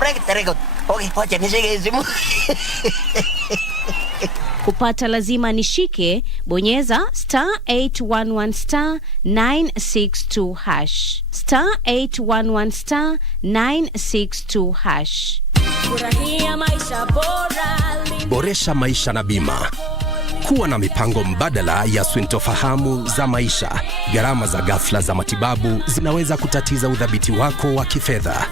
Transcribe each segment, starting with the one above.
break the record. Okay, wacha nishike simu. Kupata lazima nishike, bonyeza *811 962 hash. *811 962 hash. Furahia maisha bora. Boresha maisha na bima. Kuwa na mipango mbadala ya sintofahamu za maisha. Gharama za ghafla za matibabu zinaweza kutatiza udhabiti wako wa kifedha.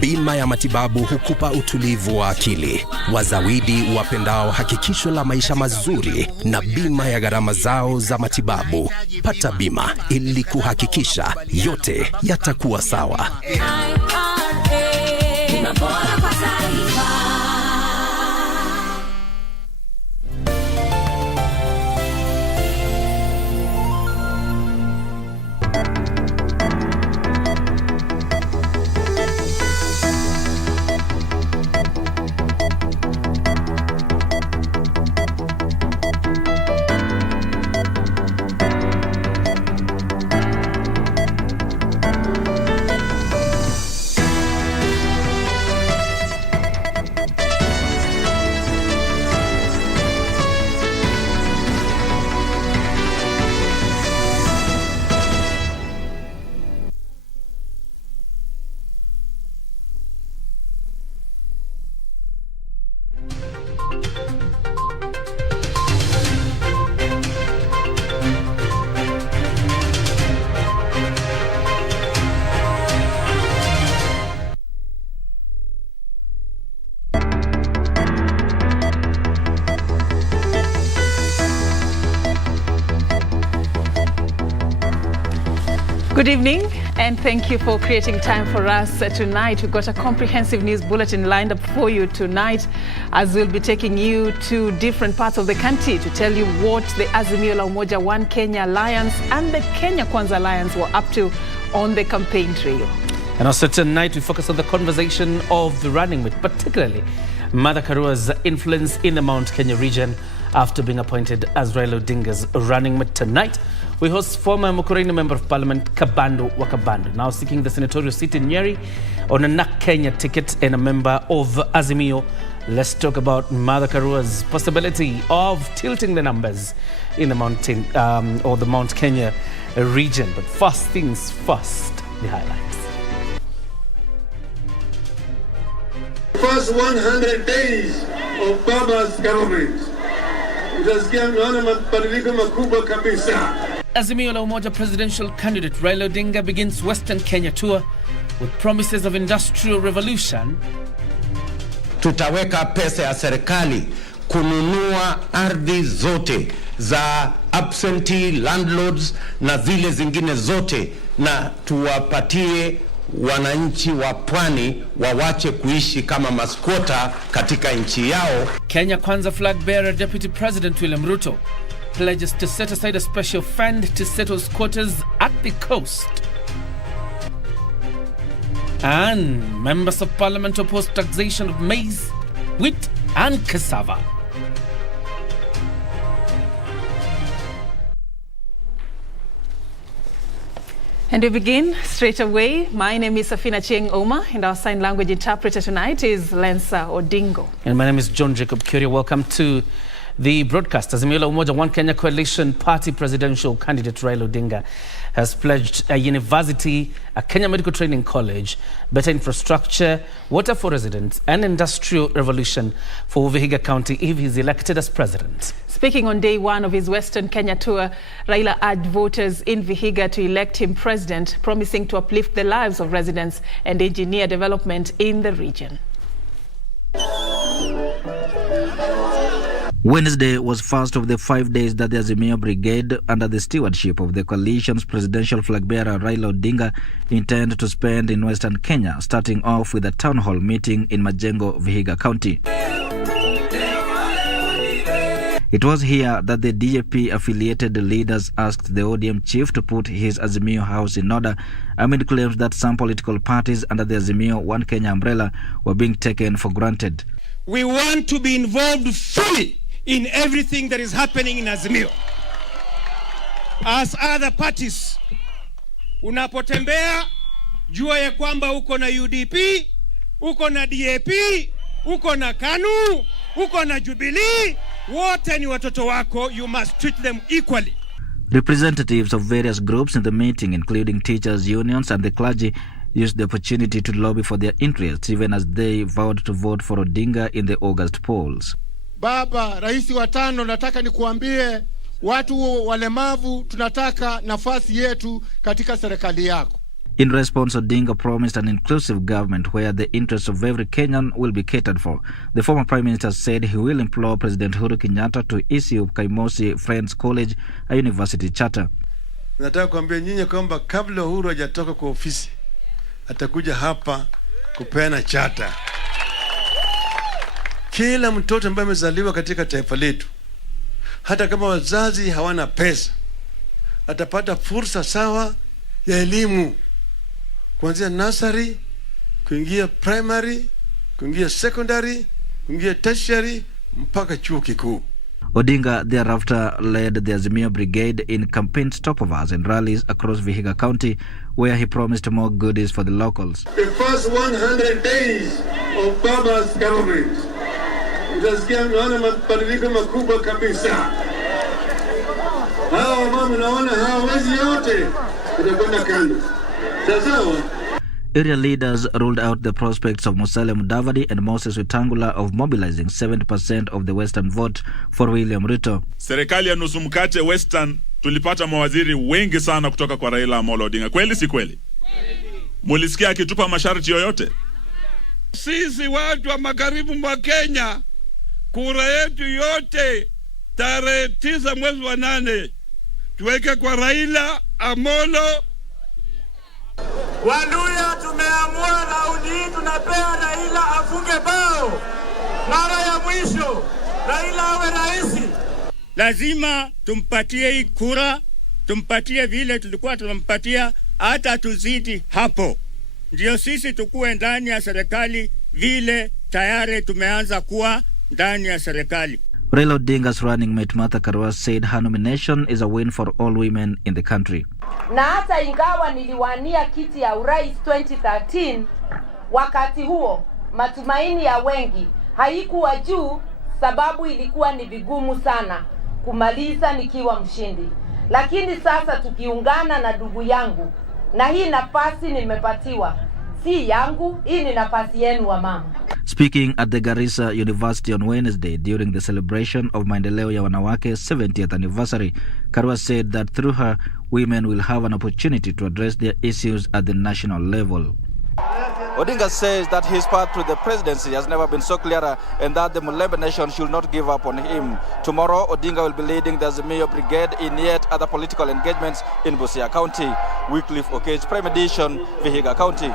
Bima ya matibabu hukupa utulivu wa akili. Wazawidi wapendao hakikisho la maisha mazuri na bima ya gharama zao za matibabu. Pata bima ili kuhakikisha yote yatakuwa sawa. Good evening, and thank you for creating time for us tonight. We've got a comprehensive news bulletin lined up for you tonight, as we'll be taking you to different parts of the country to tell you what the Azimio la Umoja One Kenya Alliance and the Kenya Kwanza Alliance were up to on the campaign trail. And also tonight we focus on the conversation of the running mate, particularly Martha Karua's influence in the Mount Kenya region after being appointed as Raila Odinga's running mate. Tonight we host former Mukurweini Member of Parliament Kabando Wakabando, now seeking the senatorial seat in Nyeri on a NAK Kenya ticket and a member of Azimio. Let's talk about Martha Karua's possibility of tilting the numbers in the mountain or the Mount Kenya region. But first things first, the highlights. First 100 days of Baba's government. Utasikia mnaona mabadiliko makubwa kabisa. Azimio la Umoja presidential candidate Raila Odinga begins Western Kenya tour with promises of industrial revolution. Tutaweka pesa ya serikali kununua ardhi zote za absentee landlords na zile zingine zote, na tuwapatie wananchi wa pwani wawache kuishi kama maskota katika nchi yao. Kenya Kwanza flag bearer Deputy President William Ruto pledges to set aside a special fund to settle squatters at the coast. And members of parliament oppose taxation of maize, wheat and cassava. And we begin straight away. My name is Serfine Achieng, and our sign language interpreter tonight is Lensa Odingo. And my name is John Jacob Kioria. Welcome to the broadcast. Azimio la Umoja One Kenya Coalition Party presidential candidate Raila Odinga has pledged a university, a Kenya Medical Training College, better infrastructure, water for residents, and industrial revolution for Vihiga County if he's elected as president. Speaking on day one of his Western Kenya tour, Raila urged voters in Vihiga to elect him president, promising to uplift the lives of residents and engineer development in the region. Wednesday was first of the 5 days that the Azimio Brigade, under the stewardship of the coalition's presidential flag-bearer Raila Odinga, intend to spend in Western Kenya, starting off with a town hall meeting in Majengo, Vihiga County. It was here that the DAP-affiliated leaders asked the ODM chief to put his Azimio house in order amid claims that some political parties under the Azimio One Kenya umbrella were being taken for granted. We want to be involved fully in everything that is happening in Azimio. As other parties, unapotembea jua ya kwamba uko na UDP, uko na DAP, uko na KANU, uko na Jubilee, wote ni watoto wako. You must treat them equally. Representatives of various groups in the meeting, including teachers' unions and the clergy, used the opportunity to lobby for their interests, even as they vowed to vote for Odinga in the August polls. Baba, Rais wa tano, nataka nikuambie watu walemavu tunataka nafasi yetu katika serikali yako. In response, Odinga promised an inclusive government where the interests of every Kenyan will be catered for. The former Prime Minister said he will implore President Uhuru Kenyatta to issue Kaimosi Friends College a university charter. Nataka kuambia nyinyi kwamba kabla Uhuru hajatoka kwa ofisi, atakuja hapa kupeana charter. Kila mtoto ambaye amezaliwa katika taifa letu, hata kama wazazi hawana pesa, atapata fursa sawa ya elimu, kuanzia nursery, kuingia primary, kuingia secondary, kuingia tertiary, mpaka chuo kikuu. Odinga thereafter led the Azimio Brigade in campaign stopovers and rallies across Vihiga County, where he promised more goodies for the locals. The first 100 days of Baba's government, utasikia mnaona mabadiliko makubwa kabisa. Hawa mama naona hawawezi yote, utakwenda kando. Sawa. Area leaders ruled out the prospects of Musalia Mudavadi and Moses Wetangula of mobilizing 70% of the Western vote for William Ruto. Serikali ya nusu mkate Western tulipata mawaziri wengi sana kutoka kwa Raila Amolo Odinga. Kweli si kweli? Mulisikia akitupa masharti yoyote? Sisi watu wa magharibi mwa Kenya, kura yetu yote tarehe 9 mwezi wa 8 tuweke kwa Raila Amolo. Waluya tumeamua raundi hii tunapea Raila afunge bao. Mara ya mwisho Raila awe rais. Lazima tumpatie hii kura, tumpatie vile tulikuwa tunampatia, hata tuzidi hapo. Ndio sisi tukue ndani ya serikali vile tayari tumeanza kuwa ndani ya serikali. Raila Odinga's running mate Martha Karua said her nomination is a win for all women in the country. Na hata ingawa niliwania kiti ya urais 2013, wakati huo matumaini ya wengi haikuwa juu, sababu ilikuwa ni vigumu sana kumaliza nikiwa mshindi. Lakini sasa tukiungana na ndugu yangu, na hii nafasi nimepatiwa si yangu, hii ni nafasi yenu wa mama. Speaking at the Garissa University on Wednesday during the celebration of Maendeleo ya Wanawake 70th anniversary, Karua said that through her, women will have an opportunity to address their issues at the national level. Odinga says that his path to the presidency has never been so clear and that the Mulembe nation should not give up on him. Tomorrow, Odinga will be leading the Azimio Brigade in yet other political engagements in Busia County. Wycliffe Okech, Prime Edition, Vihiga County.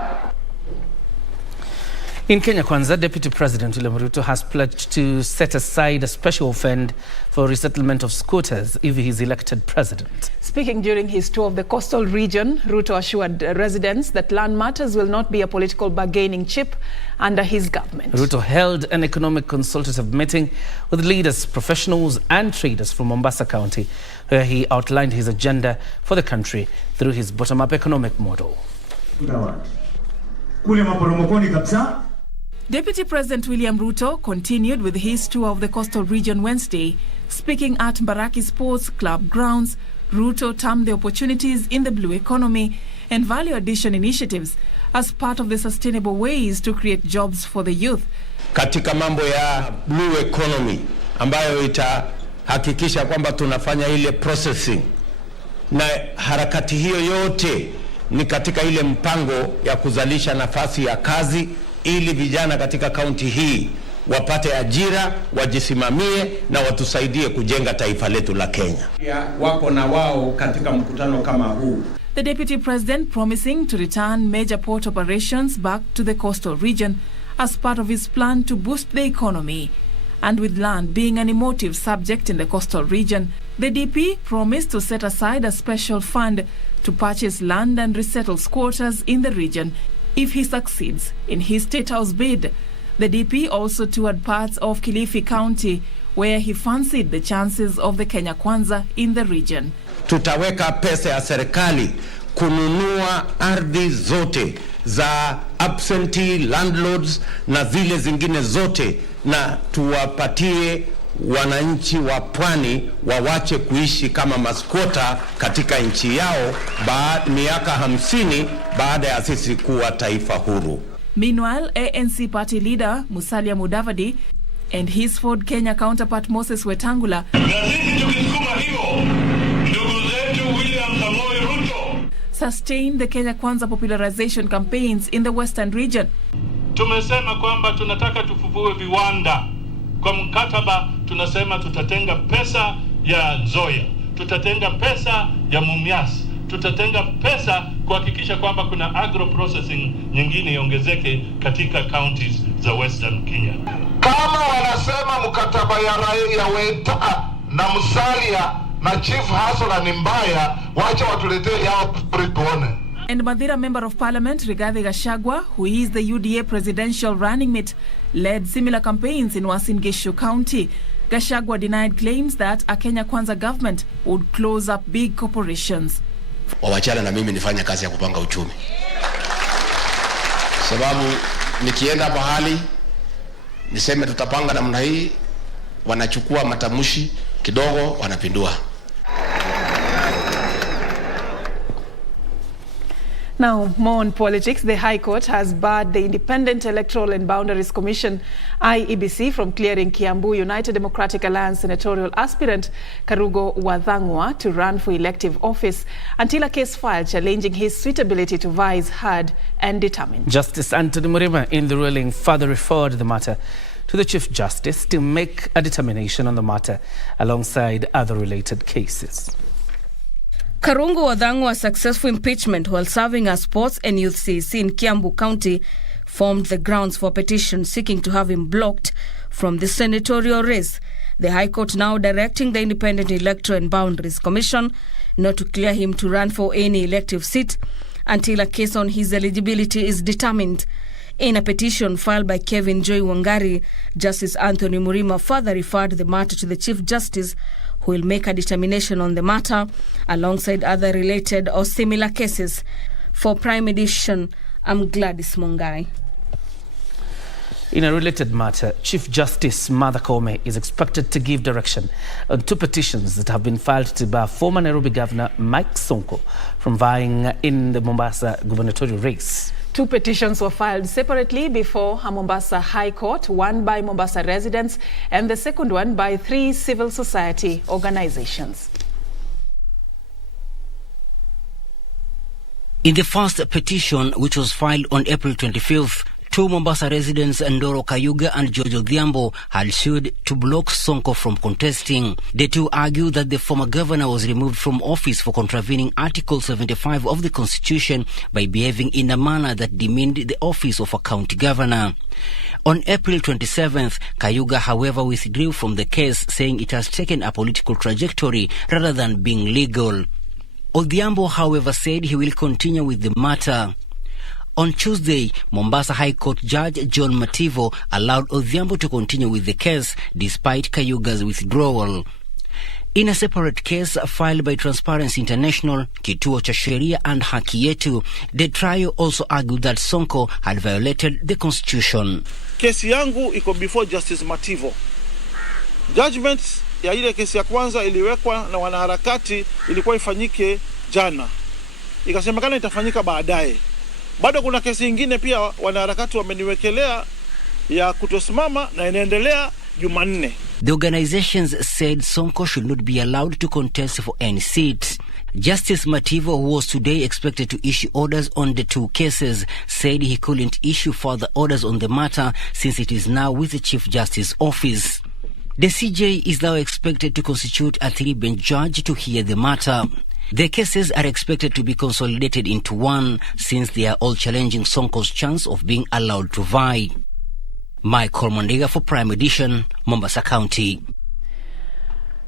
In Kenya Kwanza, Deputy President William Ruto has pledged to set aside a special fund for resettlement of squatters if he is elected president. Speaking during his tour of the coastal region, Ruto assured residents that land matters will not be a political bargaining chip under his government. Ruto held an economic consultative meeting with leaders, professionals and traders from Mombasa County, where he outlined his agenda for the country through his bottom-up economic model. Deputy President William Ruto continued with his tour of the coastal region Wednesday. Speaking at Mbaraki Sports Club grounds, Ruto termed the opportunities in the blue economy and value addition initiatives as part of the sustainable ways to create jobs for the youth. Katika mambo ya blue economy ambayo itahakikisha kwamba tunafanya ile processing, na harakati hiyo yote ni katika ile mpango ya kuzalisha nafasi ya kazi ili vijana katika kaunti hii wapate ajira, wajisimamie na watusaidie kujenga taifa letu la Kenya. Wako na wao katika mkutano kama huu. The Deputy President promising to return major port operations back to the coastal region as part of his plan to boost the economy. And with land being an emotive subject in the coastal region, the DP promised to set aside a special fund to purchase land and resettle squatters in the region if he succeeds in his State House bid. The DP also toured parts of Kilifi County, where he fancied the chances of the Kenya Kwanza in the region. Tutaweka pesa ya serikali kununua ardhi zote za absentee landlords na zile zingine zote, na tuwapatie wananchi wa pwani wawache kuishi kama maskota katika nchi yao miaka 50 baada ya sisi kuwa taifa huru. Meanwhile, ANC party leader Musalia Mudavadi and his Ford Kenya counterpart Moses Wetangula sustained the Kenya Kwanza popularization campaigns in the Western region. Tumesema kwamba tunataka tufufue viwanda. Kwa mkataba tunasema tutatenga pesa ya Nzoia, tutatenga pesa ya Mumias, tutatenga pesa kuhakikisha kwamba kuna agro processing nyingine iongezeke katika counties za Western Kenya. Kama wanasema mkataba ya Weta na Musalia na Chief Hassan ni mbaya, wacha watuletee yao tuone. And Madhira Member of Parliament Rigathi Gachagua, who is the UDA presidential running mate, led similar campaigns in Uasin Gishu County. Gachagua denied claims that a Kenya Kwanza government would close up big corporations. Wawachana na mimi nifanya kazi ya kupanga uchumi. Sababu nikienda mahali niseme tutapanga namna hii, wanachukua matamushi kidogo wanapindua. Now, more on politics. The High Court has barred the Independent Electoral and Boundaries Commission, IEBC, from clearing Kiambu United Democratic Alliance senatorial aspirant Karugo Wathang'wa to run for elective office until a case filed challenging his suitability to vie is heard and determined. Justice Anthony Murima in the ruling further referred the matter to the Chief Justice to make a determination on the matter alongside other related cases. Karungo Wathang'wa's successful impeachment while serving as Sports and Youth CEC in Kiambu County formed the grounds for a petition seeking to have him blocked from the senatorial race. The High Court now directing the Independent Electoral and Boundaries Commission not to clear him to run for any elective seat until a case on his eligibility is determined. In a petition filed by Kevin Joy Wangari, Justice Anthony Murima further referred the matter to the Chief Justice, who will make a determination on the matter alongside other related or similar cases. For Prime Edition, I'm Gladys Mongai. In a related matter, Chief Justice Martha Koome is expected to give direction on two petitions that have been filed to bar former Nairobi Governor Mike Sonko from vying in the Mombasa gubernatorial race. Two petitions were filed separately before a Mombasa High Court, one by Mombasa residents and the second one by 3 civil society organizations. In the first petition, which was filed on April 25th, two Mombasa residents, Ndoro Kayuga and Jojo Dhiambo, had sued to block Sonko from contesting. The two argue that the former governor was removed from office for contravening Article 75 of the Constitution by behaving in a manner that demeaned the office of a county governor. On April 27th, Kayuga, however, withdrew from the case, saying it has taken a political trajectory rather than being legal. Odhiambo, however, said he will continue with the matter. On Tuesday, Mombasa High Court Judge John Mativo allowed Odhiambo to continue with the case despite Kayuga's withdrawal. In a separate case filed by Transparency International, Kituo cha Sheria and Haki Yetu, the trio also argued that Sonko had violated the Constitution. Kesi yangu iko before Justice Mativo. Judgment ya ile kesi ya kwanza iliwekwa na wanaharakati ilikuwa ifanyike jana. Ikasemekana itafanyika baadaye. Bado kuna kesi nyingine pia wanaharakati wameniwekelea ya kutosimama na inaendelea Jumanne. The organizations said Sonko should not be allowed to contest for any seat. Justice Mativo, who was today expected to issue orders on the two cases, said he couldn't issue further orders on the matter since it is now with the Chief Justice office. The CJ is now expected to constitute a 3-bench judge to hear the matter. The cases are expected to be consolidated into one, since they are all challenging Sonko's chance of being allowed to vie. Michael Mondiga for Prime Edition, Mombasa County.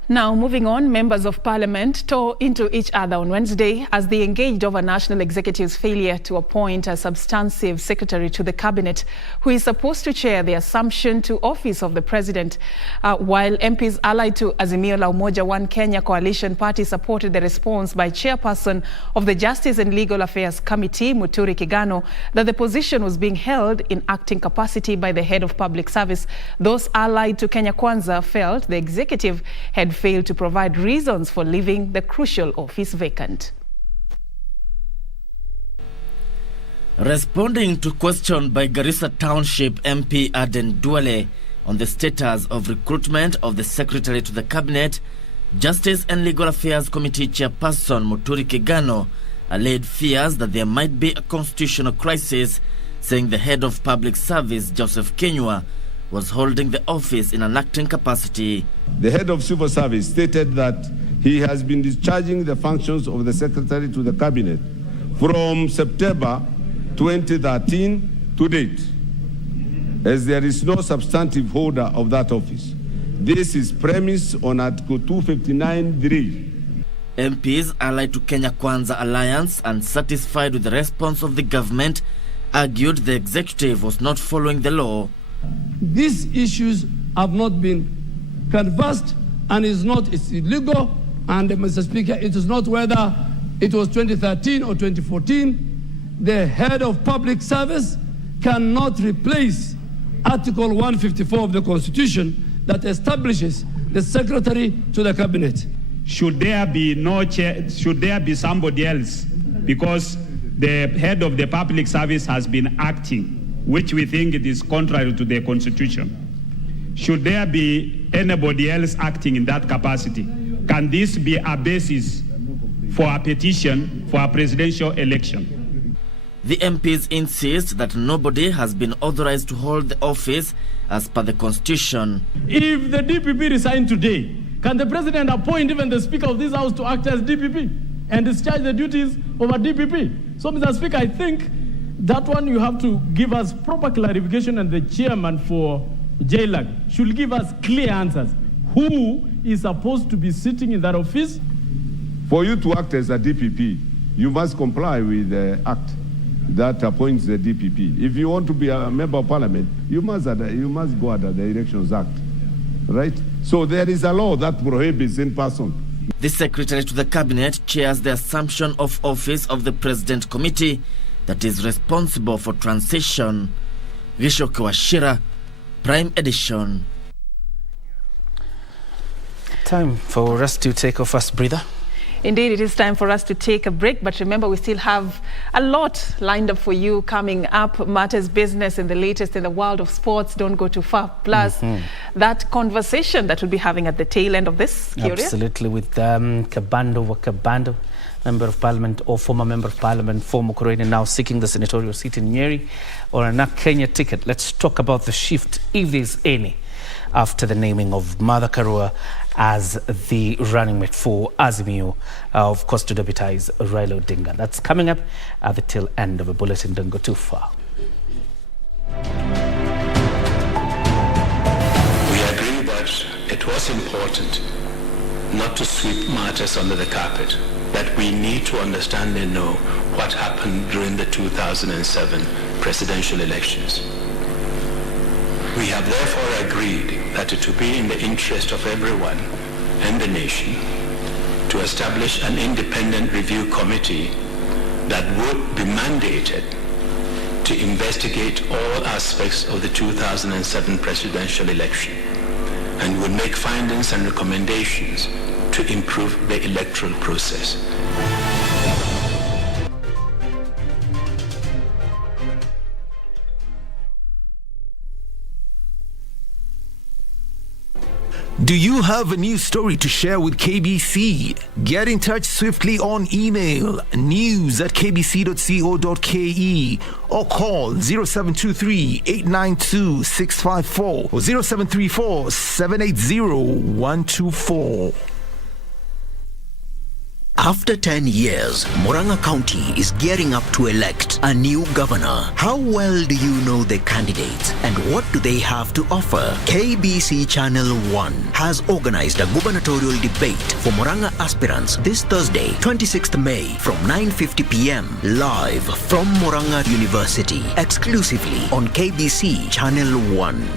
Now, moving on, members of parliament tore into each other on Wednesday as they engaged over National Executive's failure to appoint a substantive secretary to the cabinet who is supposed to chair the assumption to office of the president. While MPs allied to Azimio la Umoja One Kenya coalition party supported the response by chairperson of the Justice and Legal Affairs Committee, Muturi Kigano, that the position was being held in acting capacity by the head of public service. Those allied to Kenya Kwanza felt the executive had failed to provide reasons for leaving the crucial office vacant. Responding to question by Garissa Township MP Aden Duale on the status of recruitment of the secretary to the cabinet, Justice and Legal Affairs Committee chairperson Muturi Kigano allayed fears that there might be a constitutional crisis, saying the head of public service, Joseph Kenywa, was holding the office in an acting capacity. The head of civil service stated that he has been discharging the functions of the secretary to the cabinet from September 2013 to date, as there is no substantive holder of that office. This is premised on Article 259(3). MPs allied to Kenya Kwanza Alliance, unsatisfied with the response of the government, argued the executive was not following the law. These issues have not been canvassed and it's illegal. And Mr. Speaker, it is not whether it was 2013 or 2014. The head of public service cannot replace Article 154 of the Constitution that establishes the secretary to the cabinet. Should there be no chair? Should there be somebody else? Because the head of the public service has been acting, which we think it is contrary to the Constitution. Should there be anybody else acting in that capacity? Can this be a basis for a petition for a presidential election? The MPs insist that nobody has been authorized to hold the office as per the Constitution. If the DPP resign today, can the president appoint even the Speaker of this House to act as DPP and discharge the duties of a DPP? So, Mr. Speaker, I think that one you have to give us proper clarification, and the chairman for JLAG should give us clear answers. Who is supposed to be sitting in that office? For you to act as a DPP, you must comply with the act that appoints the DPP. If you want to be a member of parliament, you must go under the Elections Act, right? So there is a law that prohibits in person. The secretary to the cabinet chairs the assumption of office of the President Committee that is responsible for transition. Visho Kawashira, Prime Edition. Time for us to take our first breather. Indeed, it is time for us to take a break, but remember, we still have a lot lined up for you coming up. Matters business and the latest in the world of sports. Don't go too far. Plus, that conversation that we'll be having at the tail end of this, Kioria. Absolutely, with Kabando, Member of Parliament or former Member of Parliament for Mukurweini, now seeking the senatorial seat in Nyeri or an Kenya ticket. Let's talk about the shift, if there's any, after the naming of Martha Karua as the running mate for Azimio, of course, to deputize Raila Odinga. That's coming up at the tail end of a bulletin. Don't go too far. We agree that it was important not to sweep matters under the carpet, that we need to understand and know what happened during the 2007 presidential elections. We have therefore agreed that it would be in the interest of everyone and the nation to establish an independent review committee that would be mandated to investigate all aspects of the 2007 presidential election and would make findings and recommendations to improve the electoral process. Do you have a news story to share with KBC? Get in touch swiftly on email news@kbc.co.ke or call 0723-892-654 or 0734-780-124. After 10 years, Murang'a County is gearing up to elect a new governor. How well do you know the candidates and what do they have to offer? KBC Channel 1 has organized a gubernatorial debate for Murang'a aspirants this Thursday, 26th May from 9:50 p.m. live from Murang'a University, exclusively on KBC Channel 1.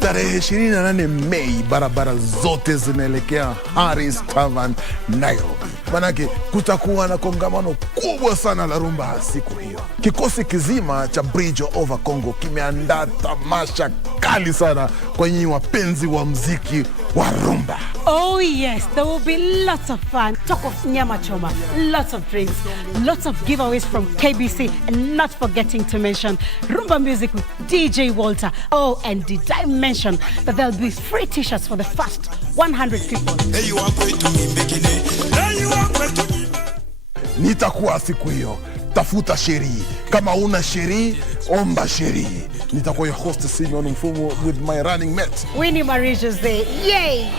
Tarehe 28 Mei, barabara zote zinaelekea Harris Tavern, Nairobi. Manake kutakuwa na kongamano kubwa sana la rumba siku hiyo. Kikosi kizima cha Bridge Over Congo kimeandaa tamasha kali sana kwa nyinyi wapenzi wa muziki wa rumba. Oh yes, there will be lots of fun. Talk of nyama choma, lots of drinks, lots of giveaways from KBC, and not forgetting to mention rumba music with DJ Walter. Oh, and did I mention that there'll be free t-shirts for the first 100 people. Nitakuwa siku hiyo. Tafuta sheri. Kama una sheri, omba sheri. Nitakuwa your host Simeon Mfumu with my running mate Winnie Marie-Jose. Yay!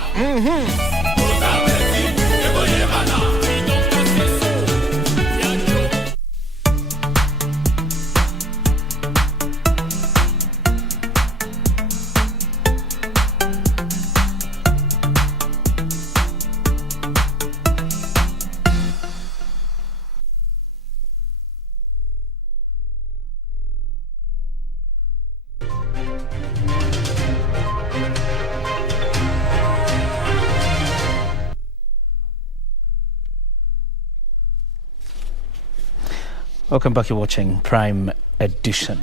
Welcome back. You're watching Prime Edition.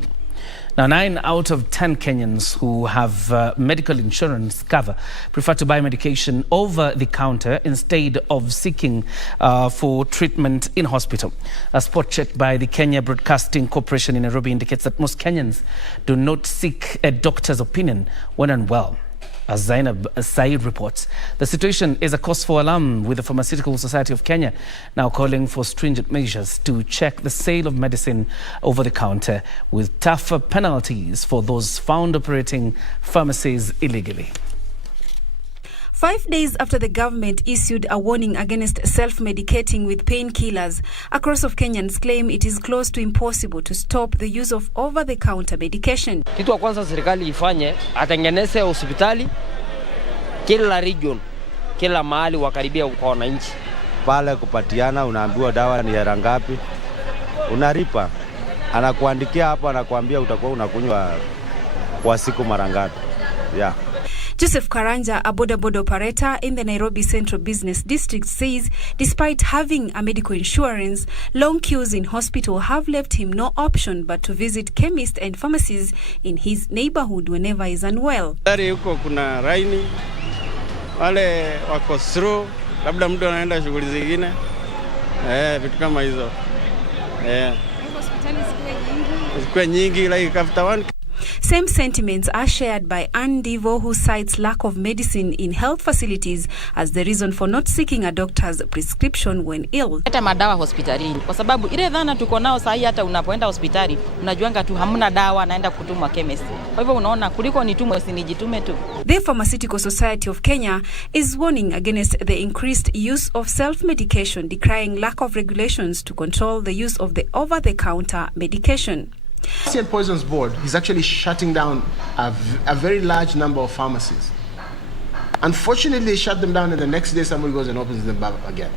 Now, 9 out of 10 Kenyans who have medical insurance cover prefer to buy medication over the counter instead of seeking for treatment in hospital. A spot check by the Kenya Broadcasting Corporation in Nairobi indicates that most Kenyans do not seek a doctor's opinion when unwell. As Zainab Said reports, the situation is a cause for alarm, with the Pharmaceutical Society of Kenya now calling for stringent measures to check the sale of medicine over the counter, with tougher penalties for those found operating pharmacies illegally. 5 days after the government issued a warning against self-medicating with painkillers, a cross of Kenyans claim it is close to impossible to stop the use of over-the-counter medication. Kitu wa kwanza serikali ifanye, atengeneze hospitali kila region, kila mahali wakaribia kwa wananchi. Pale kupatiana, unaambiwa dawa ni hela ngapi, unalipa, anakuandikia hapo, anakuambia utakuwa unakunywa kwa siku mara ngapi. Yeah. Joseph Karanja, a boda operator in the Nairobi Central Business District, says despite having a medical insurance, long queues in hospital have left him no option but to visit chemists and pharmacies in his neighborhood whenever he is unwell. Dari huko kuna raini, wale wako through, labda mtu anaenda shughuli zingine, vitu kama hizo. Hospitali zikuwe nyingi, like after one. Same sentiments are shared by Andivo, who cites lack of medicine in health facilities as the reason for not seeking a doctor's prescription when ill. Hata madawa hospitalini kwa sababu ile dhana tuko nao sahi, hata unapoenda hospitali unajuanga tu hamna dawa, naenda kutumwa chemist. Kwa hivyo unaona kuliko nitumwe sinijitume tu. The Pharmaceutical Society of Kenya is warning against the increased use of self-medication, decrying lack of regulations to control the use of the over-the-counter medication. The Poisons Board is actually shutting down a very large number of pharmacies. Unfortunately, they shut them down and the next day somebody goes and opens them back again.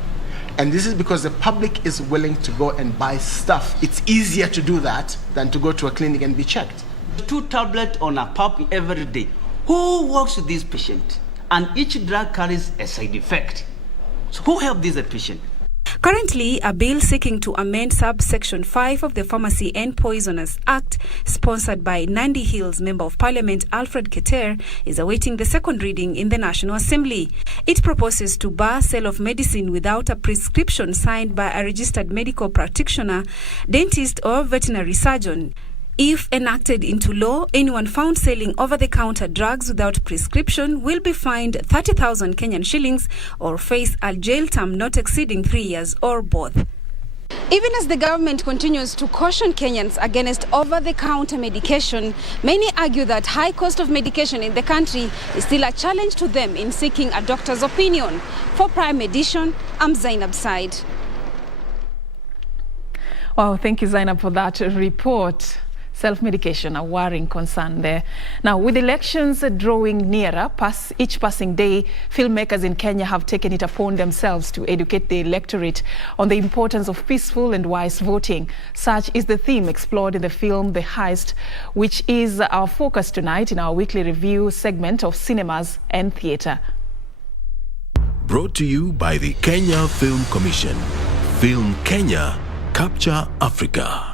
And this is because the public is willing to go and buy stuff. It's easier to do that than to go to a clinic and be checked. 2 tablets on a pump every day. Who works with this patient? And each drug carries a side effect. So who helps this patient? Currently, a bill seeking to amend subsection 5 of the Pharmacy and Poisoners Act, sponsored by Nandi Hills Member of Parliament Alfred Keter, is awaiting the second reading in the National Assembly. It proposes to bar sale of medicine without a prescription signed by a registered medical practitioner, dentist or veterinary surgeon. If enacted into law, anyone found selling over-the-counter drugs without prescription will be fined 30,000 Kenyan shillings or face a jail term not exceeding 3 years or both. Even as the government continues to caution Kenyans against over-the-counter medication, many argue that high cost of medication in the country is still a challenge to them in seeking a doctor's opinion. For Prime Edition, I'm Zainab Said. Wow, thank you, Zainab, for that report. Self-medication, a worrying concern there. Now, with elections drawing nearer, each passing day, filmmakers in Kenya have taken it upon themselves to educate the electorate on the importance of peaceful and wise voting. Such is the theme explored in the film The Heist, which is our focus tonight in our weekly review segment of cinemas and theatre. Brought to you by the Kenya Film Commission. Film Kenya, Capture Africa.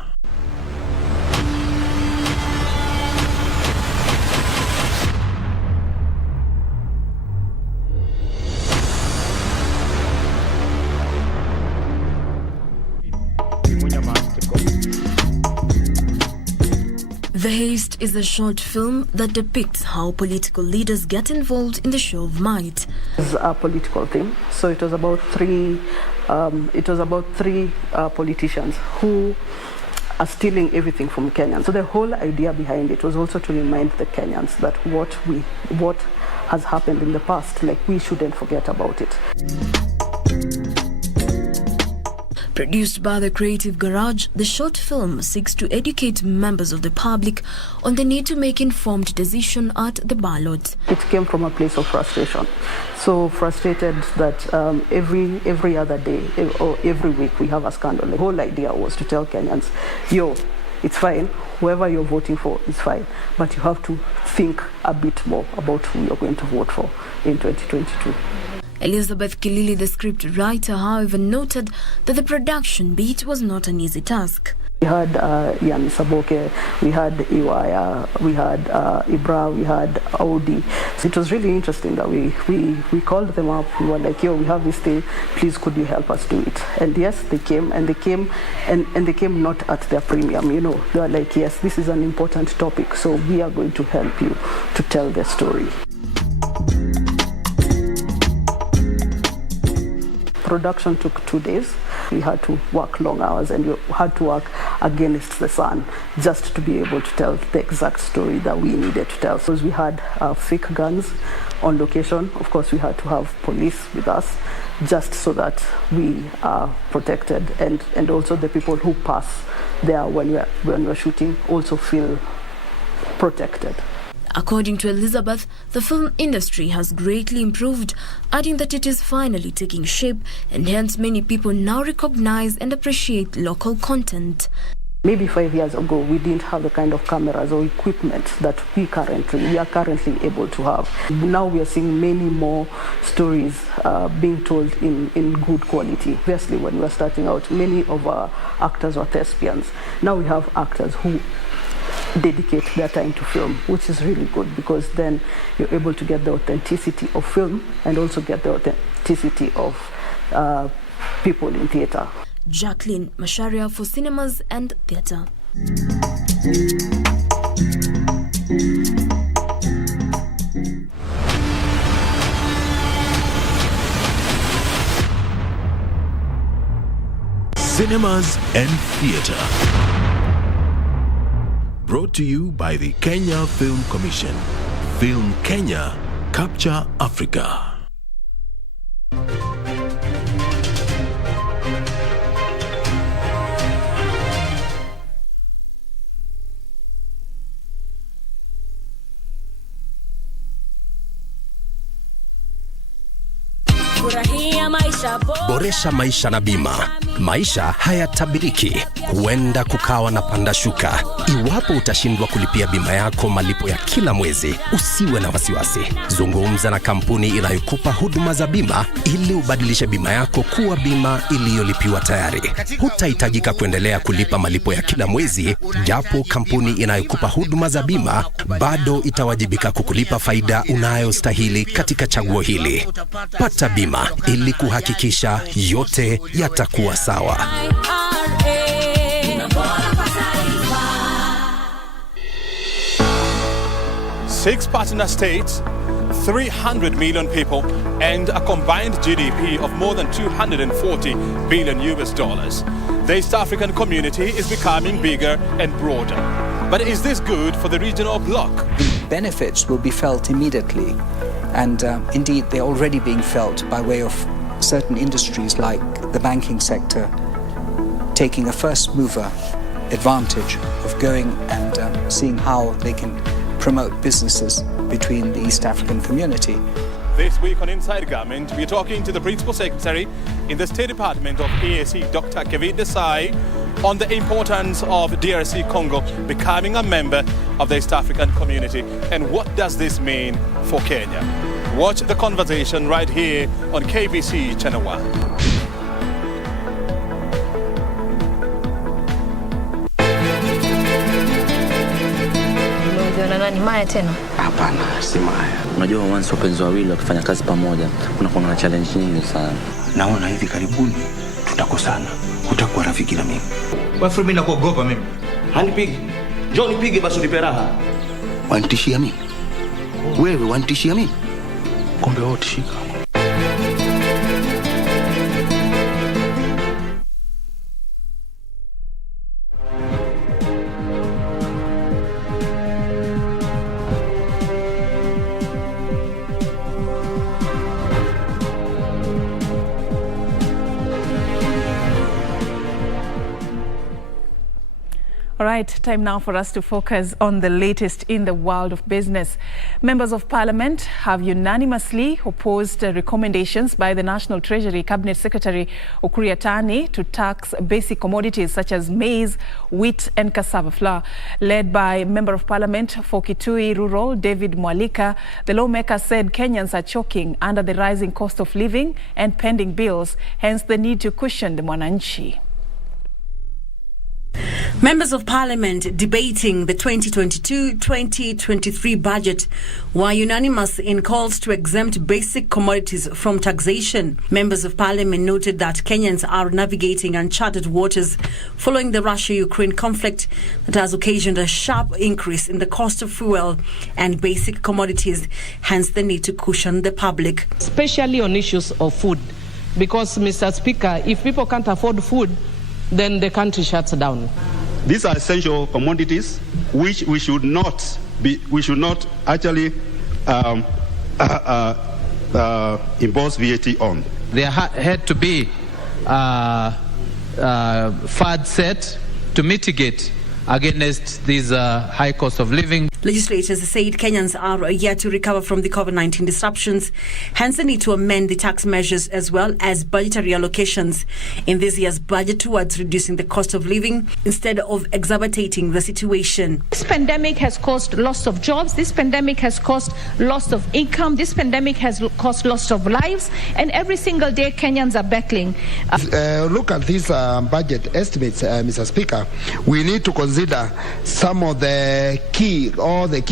The Heist is a short film that depicts how political leaders get involved in the show of might. It's a political thing, so it was about three politicians who are stealing everything from Kenyans. So the whole idea behind it was also to remind the Kenyans that what has happened in the past, like, we shouldn't forget about it. Produced by the Creative Garage, the short film seeks to educate members of the public on the need to make informed decisions at the ballot. It came from a place of frustration. So frustrated that every other day or every week we have a scandal. The whole idea was to tell Kenyans, it's fine, whoever you're voting for is fine, but you have to think a bit more about who you're going to vote for in 2022. Elizabeth Kilili, the script writer, however, noted that the production beat was not an easy task. We had Yan Saboke, we had Iwaya, we had Ibra, we had Audi. So it was really interesting that we called them up. We were like, we have this thing, please could you help us do it? And yes, they came, and they came not at their premium, They were like, yes, this is an important topic, so we are going to help you to tell the story. Production took 2 days. We had to work long hours, and we had to work against the sun just to be able to tell the exact story that we needed to tell. So we had fake guns on location. Of course, we had to have police with us just so that we are protected, and also the people who pass there when we're shooting also feel protected. According to Elizabeth, the film industry has greatly improved, adding that it is finally taking shape, and hence many people now recognize and appreciate local content. Maybe 5 years ago, we didn't have the kind of cameras or equipment that we are currently able to have. Now we are seeing many more stories being told in good quality. Obviously, when we were starting out, many of our actors were thespians. Now we have actors who dedicate their time to film, which is really good, because then you're able to get the authenticity of film and also get the authenticity of people in theatre. Jacqueline Masharia for Cinemas and Theatre. Cinemas and Theatre. Brought to you by the Kenya Film Commission. Film Kenya, Capture Africa. Boresha maisha na bima. Maisha hayatabiriki, huenda kukawa na panda shuka. Iwapo utashindwa kulipia bima yako malipo ya kila mwezi, usiwe na wasiwasi. Zungumza na kampuni inayokupa huduma za bima ili ubadilishe bima yako kuwa bima iliyolipiwa tayari. Hutahitajika kuendelea kulipa malipo ya kila mwezi, japo kampuni inayokupa huduma za bima bado itawajibika kukulipa faida unayostahili katika chaguo hili. Pata bima ili kuhakikisha yote yatakuwa sawa. 6 partner states 300 million people and a combined GDP of more than 240 billion US dollars. The East African community is becoming bigger and broader. But is this good for the regional bloc? The benefits will be felt immediately, and indeed they're already being felt by way of certain industries like the banking sector taking a first mover advantage of going and seeing how they can promote businesses between the East African community. This week on Inside Government, we're talking to the Principal Secretary in the State Department of EAC, Dr. Kevin Desai, on the importance of DRC Congo becoming a member of the East African community and what does this mean for Kenya. Watch the conversation right here on KBC Channel 1. Ni Maya tena? Hapana, si Maya. Unajua once wapenzi wawili wakifanya kazi pamoja, kunakuwa na challenge nyingi sana. Naona hivi karibuni tutakosana. Utakuwa rafiki na mimi. Wewe mimi nakuogopa mimi. Hanipigi. Njoo nipige basi unipe raha. Wanitishia mimi? Wewe wanitishia mimi? Kumbe wewe utishika. All right, time now for us to focus on the latest in the world of business. Members of Parliament have unanimously opposed recommendations by the National Treasury Cabinet Secretary Ukur Yatani to tax basic commodities such as maize, wheat and cassava flour. Led by Member of Parliament for Kitui Rural, David Mwalika, the lawmaker said Kenyans are choking under the rising cost of living and pending bills, hence the need to cushion the mwananchi. Members of Parliament debating the 2022-2023 budget were unanimous in calls to exempt basic commodities from taxation. Members of Parliament noted that Kenyans are navigating uncharted waters following the Russia-Ukraine conflict that has occasioned a sharp increase in the cost of fuel and basic commodities, hence the need to cushion the public. Especially on issues of food, because, Mr. Speaker, if people can't afford food, then the country shuts down. These are essential commodities which we should not actually impose VAT on. There had to be fund set to mitigate against these high cost of living. Legislators said Kenyans are yet to recover from the COVID-19 disruptions, hence the need to amend the tax measures as well as budgetary allocations in this year's budget towards reducing the cost of living instead of exacerbating the situation. This pandemic has caused loss of jobs, this pandemic has caused loss of income, this pandemic has caused loss of lives, and every single day Kenyans are battling. Look at these budget estimates, Mr. Speaker. We need to consider some of the key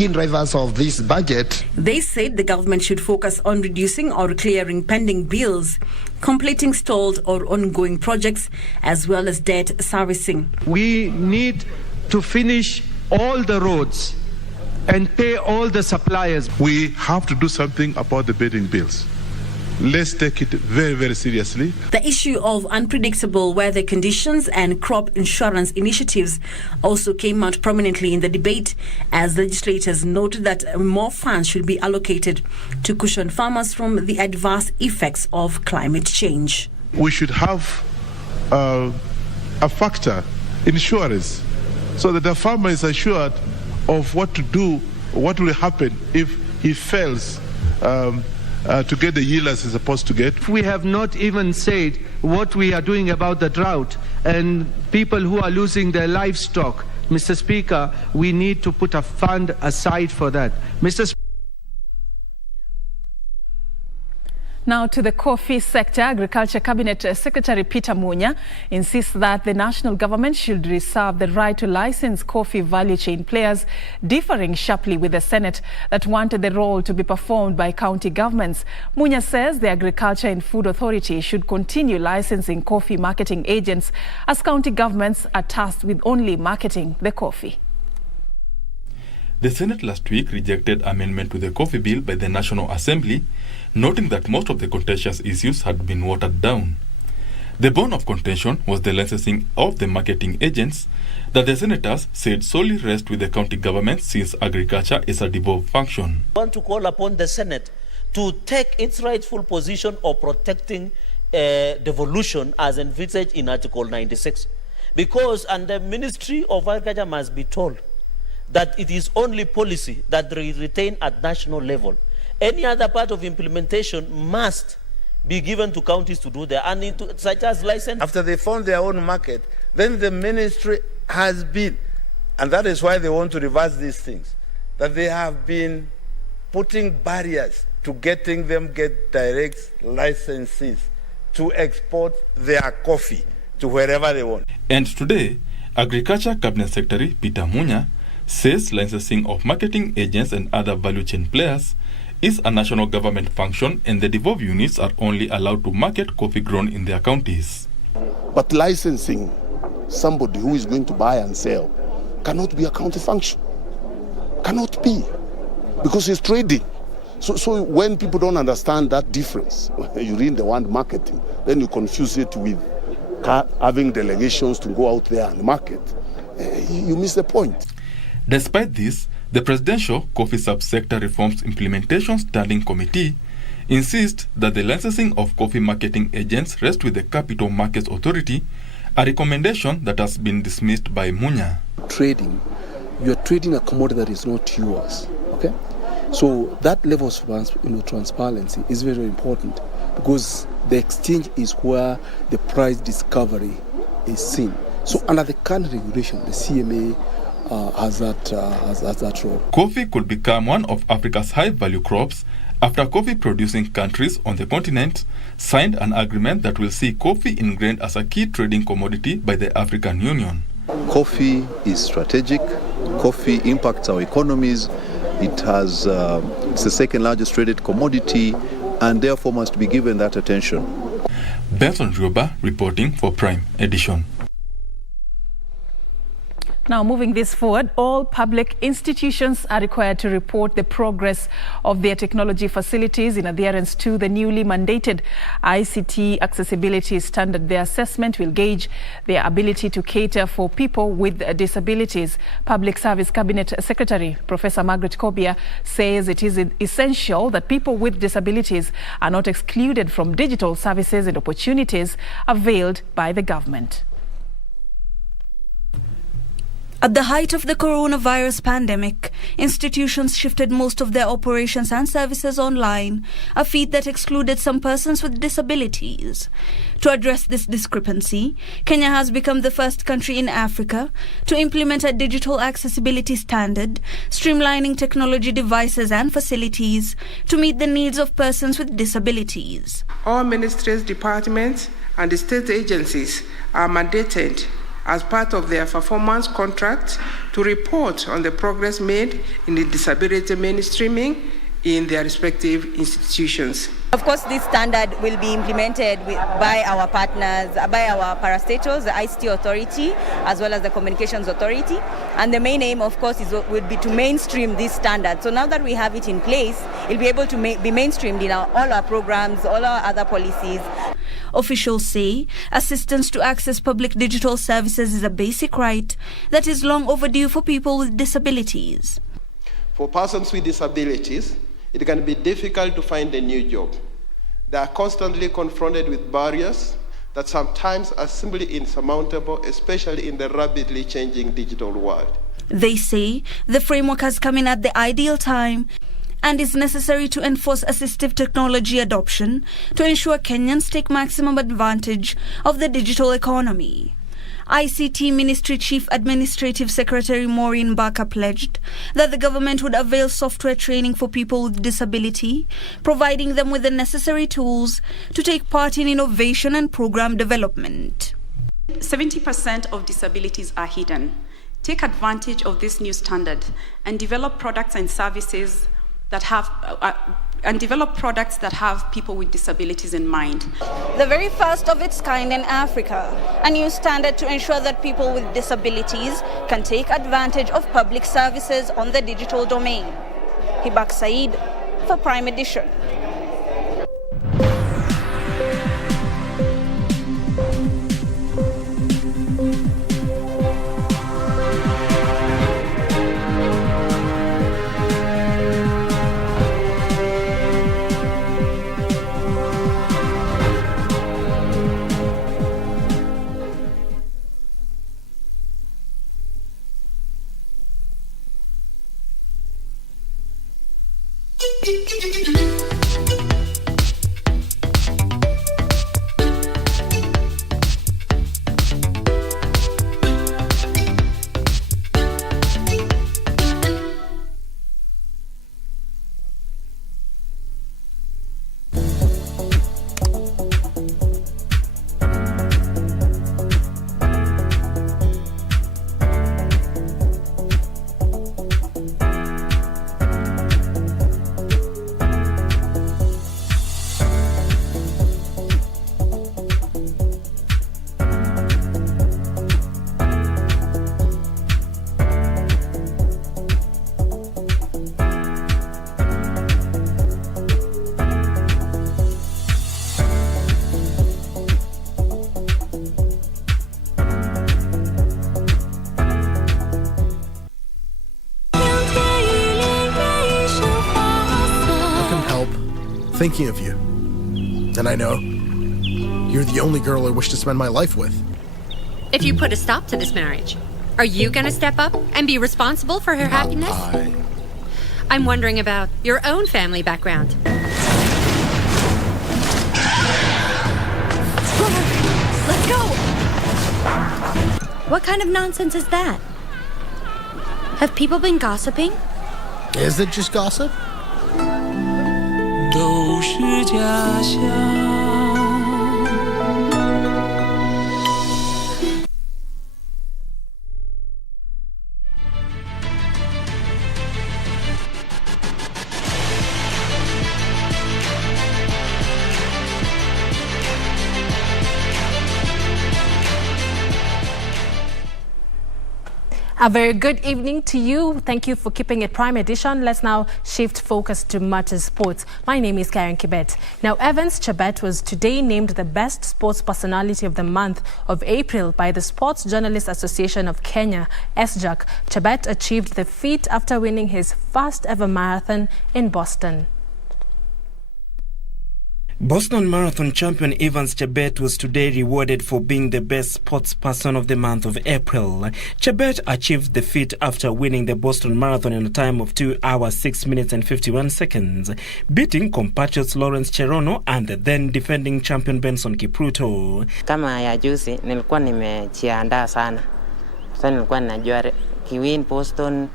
drivers of this budget. They said the government should focus on reducing or clearing pending bills, completing stalled or ongoing projects, as well as debt servicing. We need to finish all the roads and pay all the suppliers. We have to do something about the pending bills. Let's take it very, very seriously. The issue of unpredictable weather conditions and crop insurance initiatives also came out prominently in the debate, as legislators noted that more funds should be allocated to cushion farmers from the adverse effects of climate change. We should have a factor, insurance, so that the farmer is assured of what to do, what will happen if he fails to get the yield as he's supposed to get. We have not even said what we are doing about the drought and people who are losing their livestock. Mr. Speaker, we need to put a fund aside for that. Now to the coffee sector. Agriculture Cabinet Secretary Peter Munya insists that the national government should reserve the right to license coffee value chain players, differing sharply with the Senate that wanted the role to be performed by county governments. Munya says the Agriculture and Food Authority should continue licensing coffee marketing agents, as county governments are tasked with only marketing the coffee. The Senate last week rejected amendment to the coffee bill by the National Assembly, noting that most of the contentious issues had been watered down. The bone of contention was the licensing of the marketing agents that the senators said solely rest with the county government since agriculture is a devolved function. I want to call upon the Senate to take its rightful position of protecting devolution as envisaged in Article 96. Because the Ministry of Agriculture must be told that it is only policy that they retain at national level. Any other part of implementation must be given to counties to do that, and such as license. After they found their own market, then the ministry has been, and that is why they want to reverse these things, that they have been putting barriers to getting them get direct licenses to export their coffee to wherever they want. And today, Agriculture Cabinet Secretary Peter Munya says licensing of marketing agents and other value chain players is a national government function, and the devolved units are only allowed to market coffee grown in their counties. But licensing somebody who is going to buy and sell cannot be a county function. Cannot be, because it's trading. So when people don't understand that difference, you read the word marketing, then you confuse it with having delegations to go out there and market. You miss the point. Despite this, the Presidential Coffee Subsector Reforms Implementation Standing Committee insists that the licensing of coffee marketing agents rests with the Capital Markets Authority, a recommendation that has been dismissed by Munya. Trading, you're trading a commodity that is not yours, okay? So that level of transparency is very, very important, because the exchange is where the price discovery is seen. So under the current regulation, the CMA has that role. Coffee could become one of Africa's high-value crops after coffee-producing countries on the continent signed an agreement that will see coffee ingrained as a key trading commodity by the African Union. Coffee is strategic. Coffee impacts our economies. It's the second largest traded commodity, and therefore must be given that attention. Benson Rioba reporting for Prime Edition. Now, moving this forward, all public institutions are required to report the progress of their technology facilities in adherence to the newly mandated ICT accessibility standard. The assessment will gauge their ability to cater for people with disabilities. Public Service Cabinet Secretary Professor Margaret Kobia says it is essential that people with disabilities are not excluded from digital services and opportunities availed by the government. At the height of the coronavirus pandemic, institutions shifted most of their operations and services online, a feat that excluded some persons with disabilities. To address this discrepancy, Kenya has become the first country in Africa to implement a digital accessibility standard, streamlining technology devices and facilities to meet the needs of persons with disabilities. All ministries, departments, and state agencies are mandated as part of their performance contract to report on the progress made in the disability mainstreaming in their respective institutions. Of course, this standard will be implemented by our partners, by our parastatals, the ICT Authority, as well as the Communications Authority. And the main aim, of course, would be to mainstream this standard. So now that we have it in place, it'll be able to be mainstreamed in all our programs, all our other policies. Officials say assistance to access public digital services is a basic right that is long overdue for people with disabilities. For persons with disabilities, it can be difficult to find a new job. They are constantly confronted with barriers that sometimes are simply insurmountable, especially in the rapidly changing digital world. They say the framework has come in at the ideal time and is necessary to enforce assistive technology adoption to ensure Kenyans take maximum advantage of the digital economy. ICT Ministry Chief Administrative Secretary Maureen Barker pledged that the government would avail software training for people with disability, providing them with the necessary tools to take part in innovation and program development. 70% of disabilities are hidden. Take advantage of this new standard and develop products and services that have develop products that have people with disabilities in mind. The very first of its kind in Africa, a new standard to ensure that people with disabilities can take advantage of public services on the digital domain. Hibak Said for Prime Edition. Thinking of you. And I know you're the only girl I wish to spend my life with. If you put a stop to this marriage, are you going to step up and be responsible for her happiness? I'm wondering about your own family background. Let's go! What kind of nonsense is that? Have people been gossiping? Is it just gossip? 都是家乡。 A very good evening to you. Thank you for keeping it Prime Edition. Let's now shift focus to matters sports. My name is Karen Kibet. Now, Evans Chebet was today named the best sports personality of the month of April by the Sports Journalists Association of Kenya, SJAC. Chebet achieved the feat after winning his first ever marathon in Boston. Boston Marathon champion Evans Chebet was today rewarded for being the best sports person of the month of April. Chebet achieved the feat after winning the Boston Marathon in a time of 2 hours, 6 minutes and 51 seconds, beating compatriots Lawrence Cherono and the then defending champion Benson Kipruto. Kama ya juzi nilikuwa nimejiandaa sana. Sasa nilikuwa najua kiwin Boston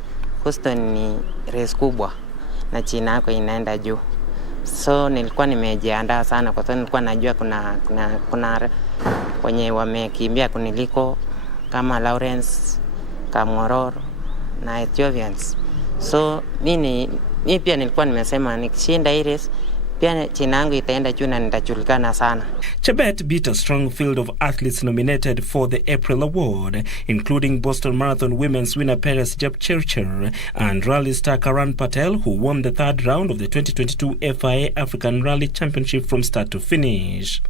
ni race kubwa na china yako inaenda juu. So nilikuwa nimejiandaa sana kwa sababu nilikuwa najua kuna wenye wamekimbia kuniliko kama Lawrence, Kamworor na Ethiopians. So mimi pia nilikuwa nimesema nikishinda hii race pia china yangu itaenda juu na nitajulikana sana. Chebet beat a strong field of athletes nominated for the April Award, including Boston Marathon women's winner Perez Jepchirchir and rally star Karan Patel, who won the third round of the 2022 FIA African Rally Championship from start to finish.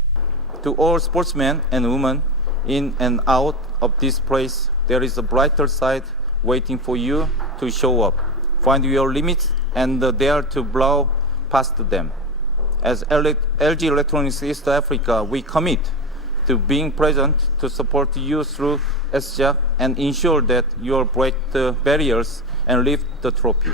To all sportsmen and women in and out of this place, there is a brighter side waiting for you to show up. Find your limits and dare to blow past them. As LG Electronics East Africa, we commit to being present to support you through SJAC and ensure that you break the barriers and lift the trophy.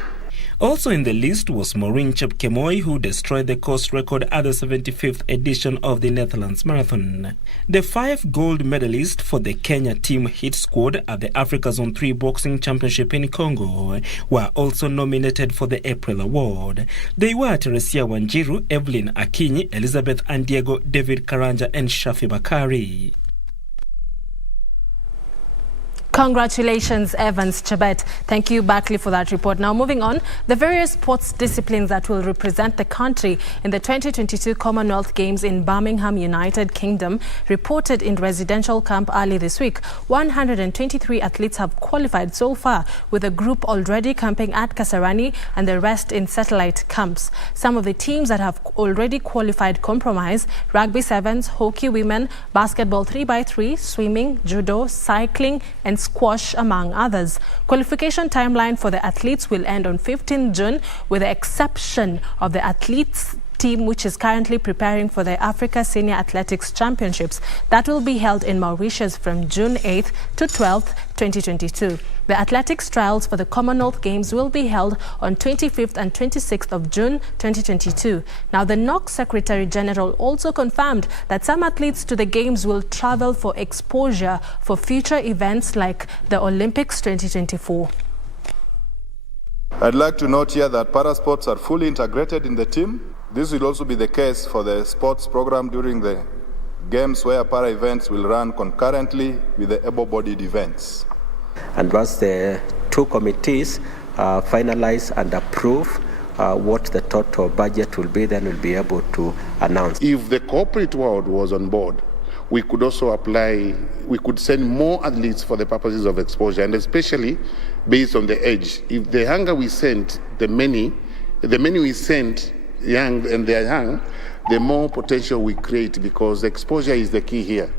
Also in the list was Maureen Chepkemoi, who destroyed the course record at the 75th edition of the Netherlands Marathon. The 5 gold medalists for the Kenya team hit squad at the Africa Zone 3 Boxing Championship in Congo were also nominated for the April Award. They were Teresia Wanjiru, Evelyn Akinyi, Elizabeth Andiego, David Karanja and Shafi Bakari. Congratulations, Evans Chebet. Thank you, Barkley, for that report. Now, moving on, the various sports disciplines that will represent the country in the 2022 Commonwealth Games in Birmingham, United Kingdom, reported in residential camp early this week. 123 athletes have qualified so far, with a group already camping at Kasarani and the rest in satellite camps. Some of the teams that have already qualified comprise rugby sevens, hockey women, basketball 3x3, swimming, judo, cycling, and squash, among others. Qualification timeline for the athletes will end on 15 June, with the exception of the athletes team, which is currently preparing for the Africa Senior Athletics Championships that will be held in Mauritius from June 8th to 12th, 2022. The athletics trials for the Commonwealth Games will be held on 25th and 26th of June 2022. Now, the NOC Secretary General also confirmed that some athletes to the Games will travel for exposure for future events like the Olympics 2024. I'd like to note here that parasports are fully integrated in the team. This will also be the case for the sports program during the Games, where para events will run concurrently with the able-bodied events. And once the two committees finalize and approve what the total budget will be, then we'll be able to announce. If the corporate world was on board, we could also apply, we could send more athletes for the purposes of exposure, and especially based on the age. If the younger we send, the many we send young and they're young, the more potential we create, because exposure is the key here.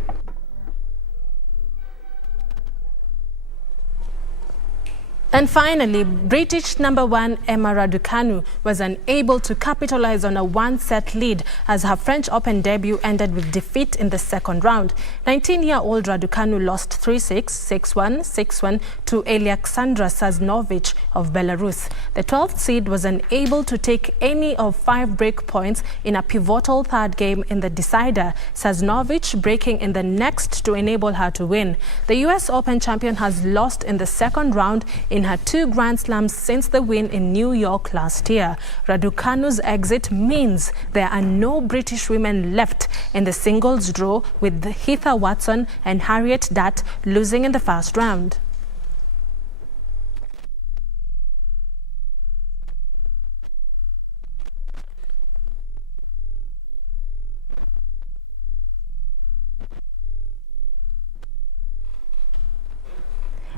And finally, British #1 Emma Raducanu was unable to capitalize on a one-set lead as her French Open debut ended with defeat in the second round. 19-year-old Raducanu lost 3-6, 6-1, 6-1 to Alexandra Saznovich of Belarus. The 12th seed was unable to take any of 5 break points in a pivotal third game in the decider, Saznovich breaking in the next to enable her to win. The US Open champion has lost in the second round in her 2 Grand Slams since the win in New York last year. Raducanu's exit means there are no British women left in the singles draw, with Heather Watson and Harriet Dutt losing in the first round.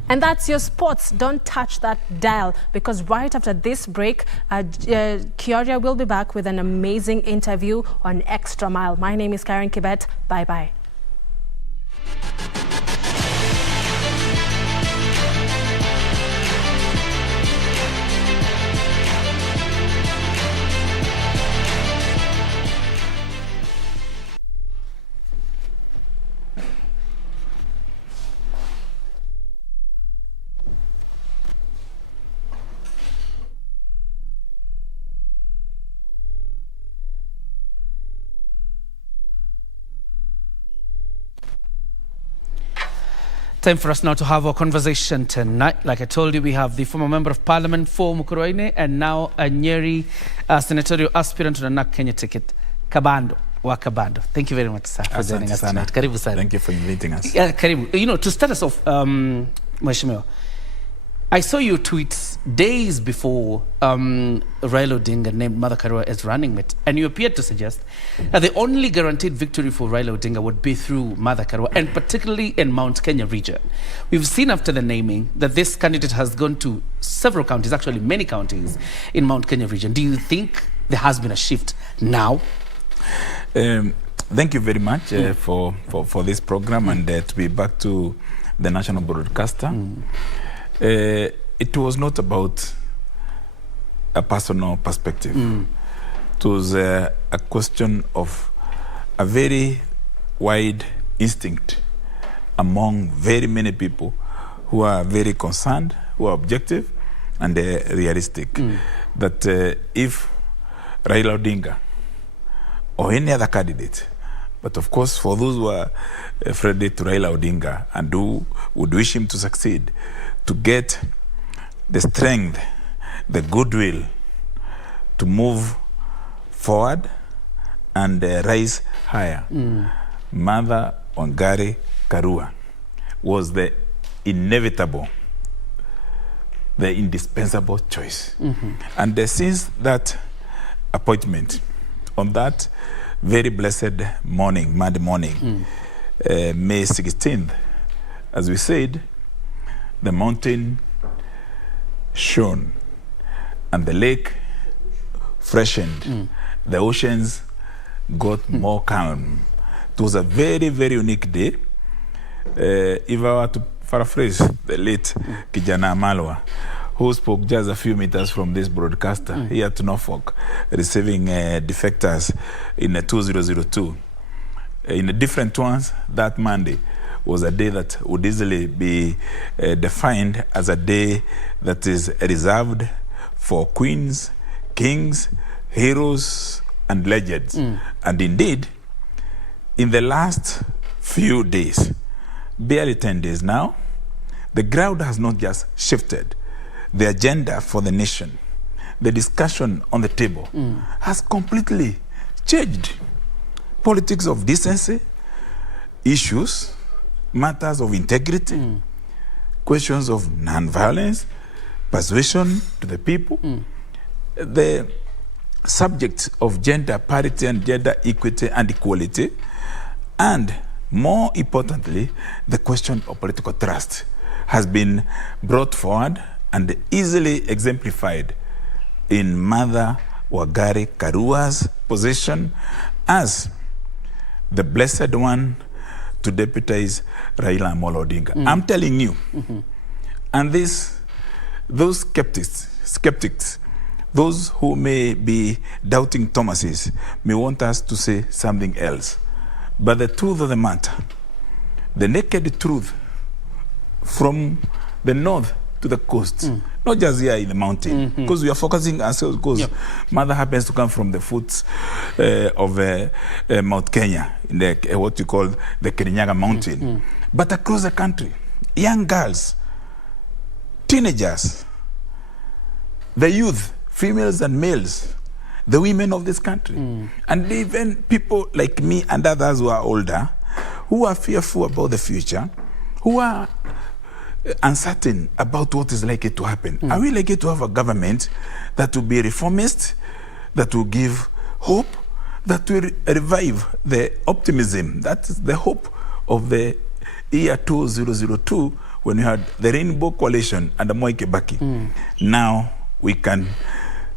And that's your sports. Don't touch that dial, because right after this break, Kioria will be back with an amazing interview on Extra Mile. My name is Karen Kibet. Bye-bye. Time for us now to have our conversation tonight. Like I told you, we have the former Member of Parliament for Mukurweini and now a Nyeri senatorial aspirant to the NAK Kenya ticket, Kabando. Thank you very much, sir, for joining us tonight. Karibu sana. Thank you for inviting us. Yeah, karibu. You know, to start us off, Mheshimiwa, I saw your tweets days before Raila Odinga named Martha Karua as running mate, and you appeared to suggest that the only guaranteed victory for Raila Odinga would be through Martha Karua, and particularly in Mount Kenya region. We've seen after the naming that this candidate has gone to several counties, actually many counties in Mount Kenya region. Do you think there has been a shift now? Thank you very much for this program and to be back to the national broadcaster. It was not about a personal perspective. It was a question of a very wide instinct among very many people who are very concerned, who are objective and realistic. That if Raila Odinga or any other candidate, but of course for those who are friendly to Raila Odinga and who would wish him to succeed, to get the strength, the goodwill to move forward and rise higher. Martha Wangari Karua was the inevitable, the indispensable choice. And since that appointment, on that very blessed morning, Monday morning, May 16th, as we said, the mountain shone and the lake freshened. The oceans got more calm. It was a very, very unique day. If I were to paraphrase the late Kijana Malwa, who spoke just a few meters from this broadcaster here to Norfolk, receiving defectors in 2002. In different ones, that Monday was a day that would easily be defined as a day that is reserved for queens, kings, heroes, and legends. And indeed, in the last few days, barely 10 days now, the ground has not just shifted. The agenda for the nation, the discussion on the table, has completely changed. Politics of decency, issues, matters of integrity, questions of non-violence, persuasion to the people, the subject of gender parity and gender equity and equality, and more importantly, the question of political trust has been brought forward and easily exemplified in Mother Wangari Karua's position as the blessed one to deputize Raila Amolo Odinga. I'm telling you, and those skeptics, those who may be doubting Thomases, may want us to say something else. But the truth of the matter, the naked truth from the north to the coast, not just here in the mountain, because we are focusing ourselves, because Mother happens to come from the foots of Mount Kenya, in the, what you call the Kirinyaga Mountain. But across the country, young girls, teenagers, the youth, females and males, the women of this country, and even people like me and others who are older, who are fearful about the future, who are uncertain about what is likely to happen. Are we likely to have a government that will be reformist, that will give hope, that will revive the optimism, that is the hope of the year 2002 when we had the Rainbow Coalition under Moi Kibaki? Now we can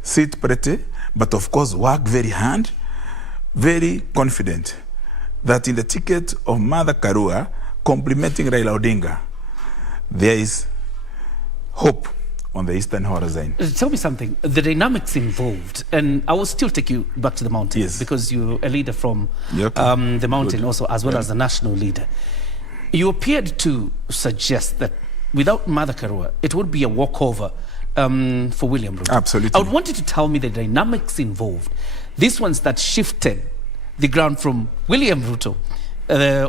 sit pretty, but of course work very hard, very confident that in the ticket of Mother Karua complementing Raila Odinga, there is hope on the eastern horizon. Tell me something, the dynamics involved, and I will still take you back to the mountain, because you're a leader from the mountain also, as well as the national leader. You appeared to suggest that without Mother Karua, it would be a walkover for William Ruto. Absolutely. I would want you to tell me the dynamics involved. These ones that shifted the ground from William Ruto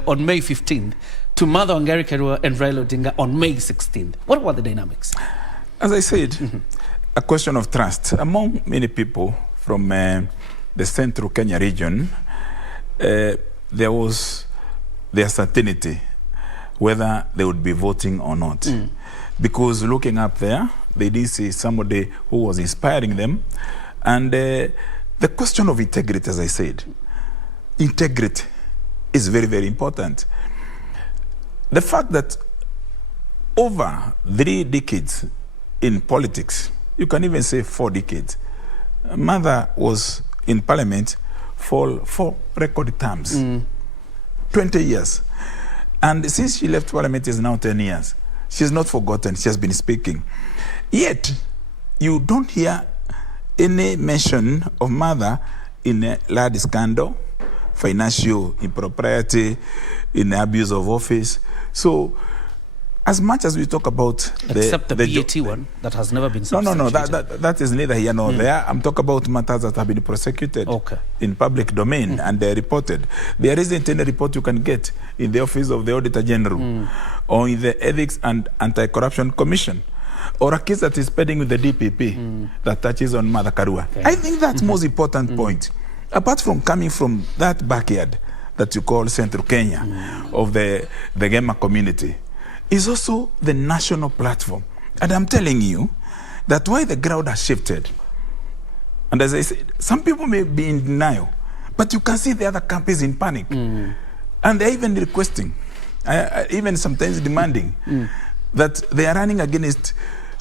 on May 15th to Mother Wangari Karua and Raila Odinga on May 16th. What were the dynamics? As I said, a question of trust. Among many people from the central Kenya region, there was the uncertainty whether they would be voting or not. Because looking up there, they did see somebody who was inspiring them. And the question of integrity, as I said, integrity is very, very important. The fact that over 3 decades in politics, you can even say 4 decades, Mother was in Parliament for 4 record terms, 20 years. And since she left Parliament, it's now 10 years. She's not forgotten, she has been speaking. Yet, you don't hear any mention of Mother in a large scandal, financial impropriety, in abuse of office. So, as much as we talk about except the BAT one that has never been substantiated. No, that is neither here nor there. I'm talking about matters that have been prosecuted in public domain and they're reported. There isn't any report you can get in the office of the Auditor General or in the Ethics and Anti-Corruption Commission, or a case that is pending with the DPP that touches on Mother Karua. I think that's most important point. Apart from coming from that backyard that you call Central Kenya of the Gema community, is also the national platform. And I'm telling you that why the ground has shifted. And as I said, some people may be in denial, but you can see the other camp is in panic. And they're even requesting, even sometimes demanding, that they are running against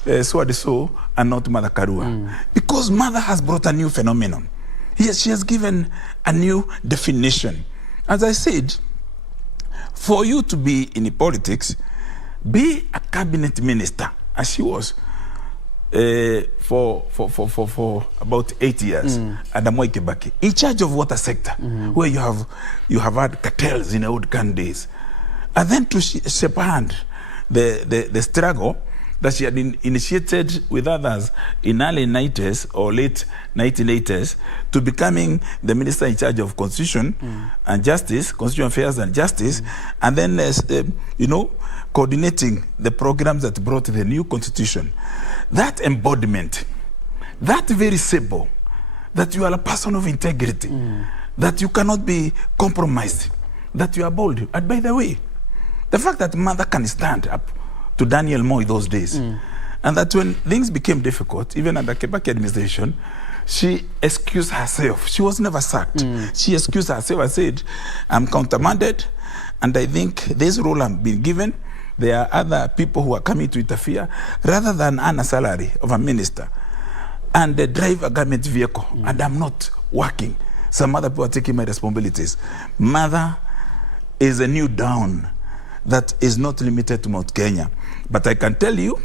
Swadiso and not Mother Karua. Because Mother has brought a new phenomenon. Yes, she has given a new definition. As I said, for you to be in politics, be a cabinet minister, as she was for about 8 years at the Moi Kibaki, in charge of water sector, where you have had cartels in the old gun days, and then to shepherd the struggle that she had initiated with others in early 90s or late 1980s to becoming the minister in charge of constitution and justice, constitutional affairs and justice, and then, coordinating the programs that brought the new constitution. That embodiment, that very symbol, that you are a person of integrity, that you cannot be compromised, that you are bold. And by the way, the fact that Mother can stand up to Daniel Moi those days, and that when things became difficult, even under Kibaki administration, she excused herself. She was never sacked. She excused herself and said, I'm countermanded, and I think this role I'm being given, there are other people who are coming to interfere, rather than earn a salary of a minister and drive a government vehicle, and I'm not working. Some other people are taking my responsibilities. Mother is a new dawn that is not limited to Mount Kenya. But I can tell you,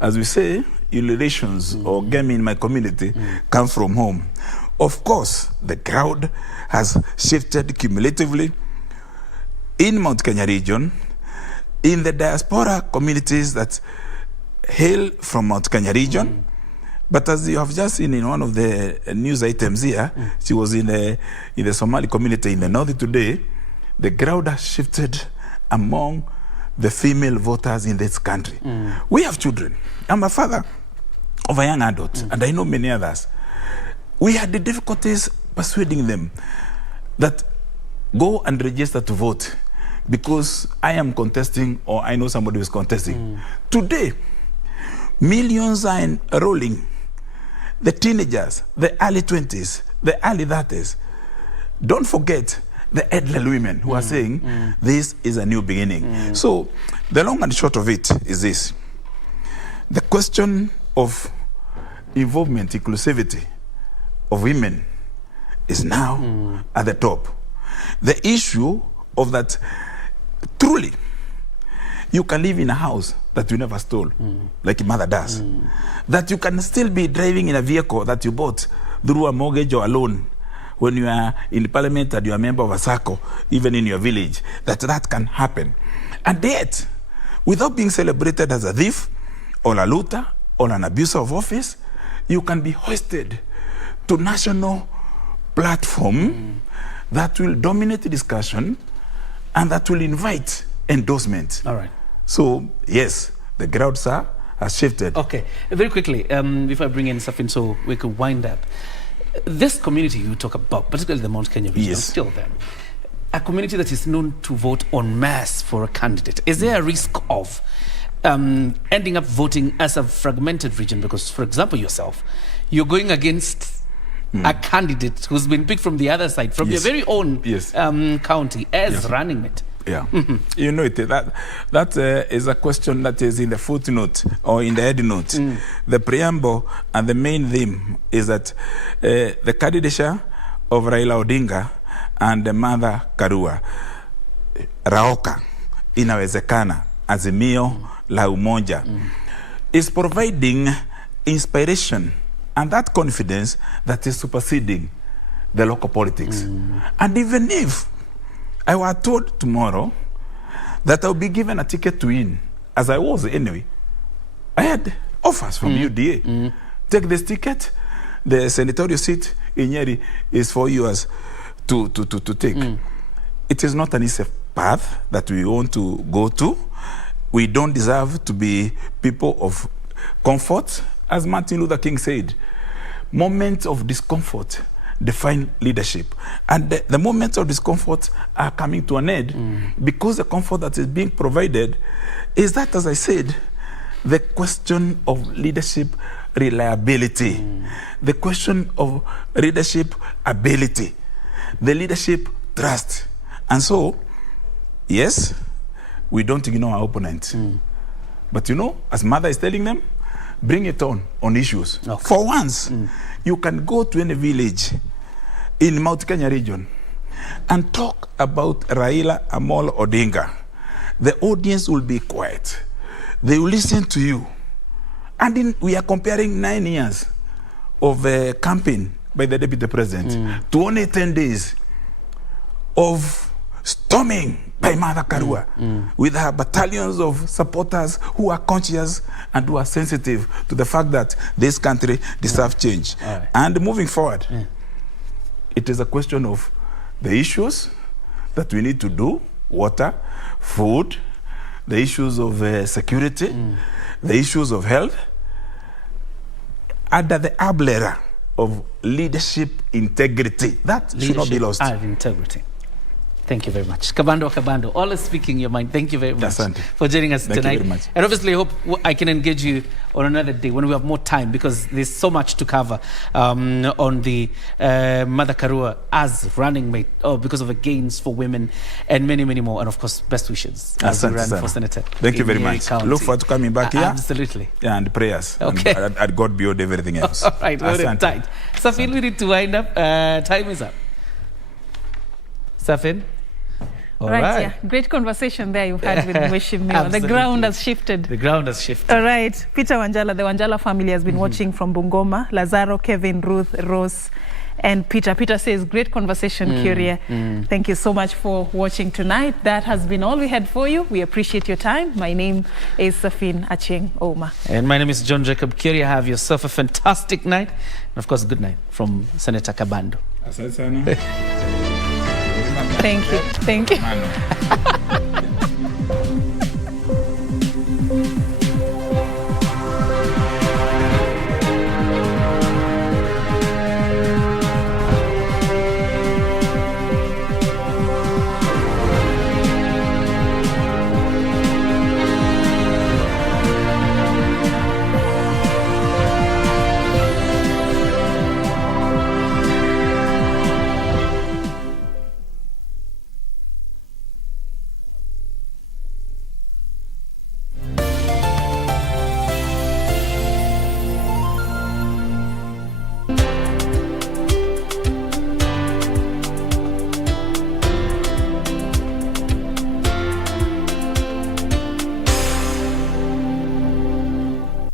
as we say, relations or game in my community come from home. Of course, the crowd has shifted cumulatively in Mount Kenya region, in the diaspora communities that hail from Mount Kenya region. But as you have just seen in one of the news items here, she was in the Somali community in the north today, the crowd has shifted among the female voters in this country. We have children. I'm a father of a young adult, and I know many others. We had the difficulties persuading them that go and register to vote because I am contesting or I know somebody who is contesting. Today, millions are enrolling. The teenagers, the early 20s, the early 30s. Don't forget the elderly women who are saying this is a new beginning. So the long and short of it is this. The question of involvement, inclusivity of women is now at the top. The issue of that, truly, you can live in a house that you never stole, like Mother does. That you can still be driving in a vehicle that you bought through a mortgage or a loan when you are in Parliament and you are a member of a circle, even in your village, that can happen. And yet, without being celebrated as a thief or a looter or an abuser of office, you can be hoisted to national platform that will dominate the discussion and that will invite endorsement. All right. So, yes, the crowd, sir, has shifted. Okay. Very quickly, before I bring in Serfine so we can wind up. This community you talk about, particularly the Mount Kenya region, still there. A community that is known to vote en masse for a candidate. Is there a risk of ending up voting as a fragmented region? Because, for example, yourself, you're going against a candidate who's been picked from the other side, from your very own county, as running it. Yeah, you know it. That is a question that is in the footnote or in the head note. The preamble and the main theme is that the candidature of Raila Odinga and the Mother Karua, Raoka, inawezekana, Azimio la Umoja, is providing inspiration and that confidence that is superseding the local politics. And even if I was told tomorrow that I'll be given a ticket to win, as I was anyway, I had offers from UDA. Take this ticket, the senatorial seat in Nyeri is for you to take. It is not an easy path that we want to go to. We don't deserve to be people of comfort. As Martin Luther King said, moments of discomfort define leadership. And the moments of discomfort are coming to an end because the comfort that is being provided is that, as I said, the question of leadership reliability, the question of leadership ability, the leadership trust. And so, yes, we don't ignore our opponent. But you know, as mother is telling them, bring it on issues. Okay. For once, you can go to any village in Mount Kenya region and talk about Raila Amolo Odinga. The audience will be quiet. They will listen to you. And we are comparing 9 years of campaign by the deputy president to only 10 days of storming by Martha Karua with her battalions of supporters who are conscious and who are sensitive to the fact that this country deserves change. Right. And moving forward, it is a question of the issues that we need to do, water, food, the issues of security, the issues of health, under the umbrella of leadership integrity. That should not be lost. Integrity. Thank you very much. Kabando, always speaking your mind. Thank you very much for joining us tonight. Thank you very much. And obviously, I hope I can engage you on another day when we have more time, because there's so much to cover on the Mother Karua as running mate, because of the gains for women and many, many more. And of course, best wishes as you run for Senator. Thank you very much. County. Look forward to coming back here. Absolutely. Yeah, and prayers. Okay. And God beyond everything else. All right, we're tight. Serfine, we need to wind up. Time is up. Serfine? All right. Yeah. Great conversation there you've had with Mheshimiwa. The ground has shifted. The ground has shifted. All right. Peter Wanjala, the Wanjala family has been watching from Bungoma. Lazaro, Kevin, Ruth, Rose, and Peter. Peter says, great conversation, Kioria. Thank you so much for watching tonight. That has been all we had for you. We appreciate your time. My name is Serfine Achieng Oma. And my name is John Jacob Kioria. Have yourself a fantastic night. And of course, good night from Senator Kabando. Thank you. Thank you.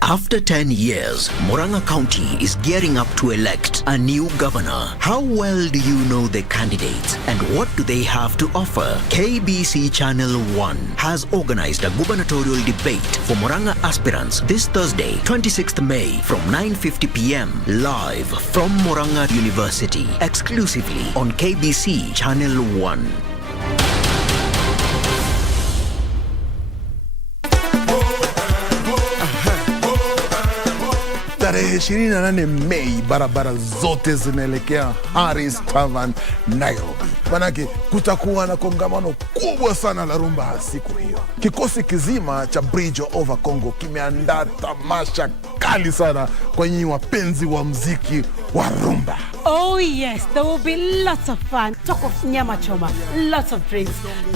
After 10 years, Murang'a County is gearing up to elect a new governor. How well do you know the candidates and what do they have to offer? KBC Channel 1 has organized a gubernatorial debate for Murang'a aspirants this Thursday, 26th May from 9:50 p.m. live from Murang'a University, exclusively on KBC Channel 1. Tarehe 28 Mei, barabara zote zinaelekea Harris Tavern, Nairobi. Manake kutakuwa na kongamano kubwa sana la rumba siku hiyo. Kikosi kizima cha Bridge Over Congo kimeandaa tamasha kali sana kwa nyinyi wapenzi wa muziki wa rumba. Oh yes, there will be lots of fun. Talk of nyama choma, lots of drinks,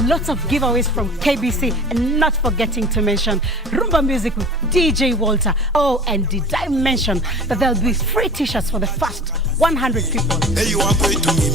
lots of giveaways from KBC, and not forgetting to mention rumba music with DJ Walter. Oh, and did I mention that there'll be free t-shirts for the first 100 people? Hey, you are going to me,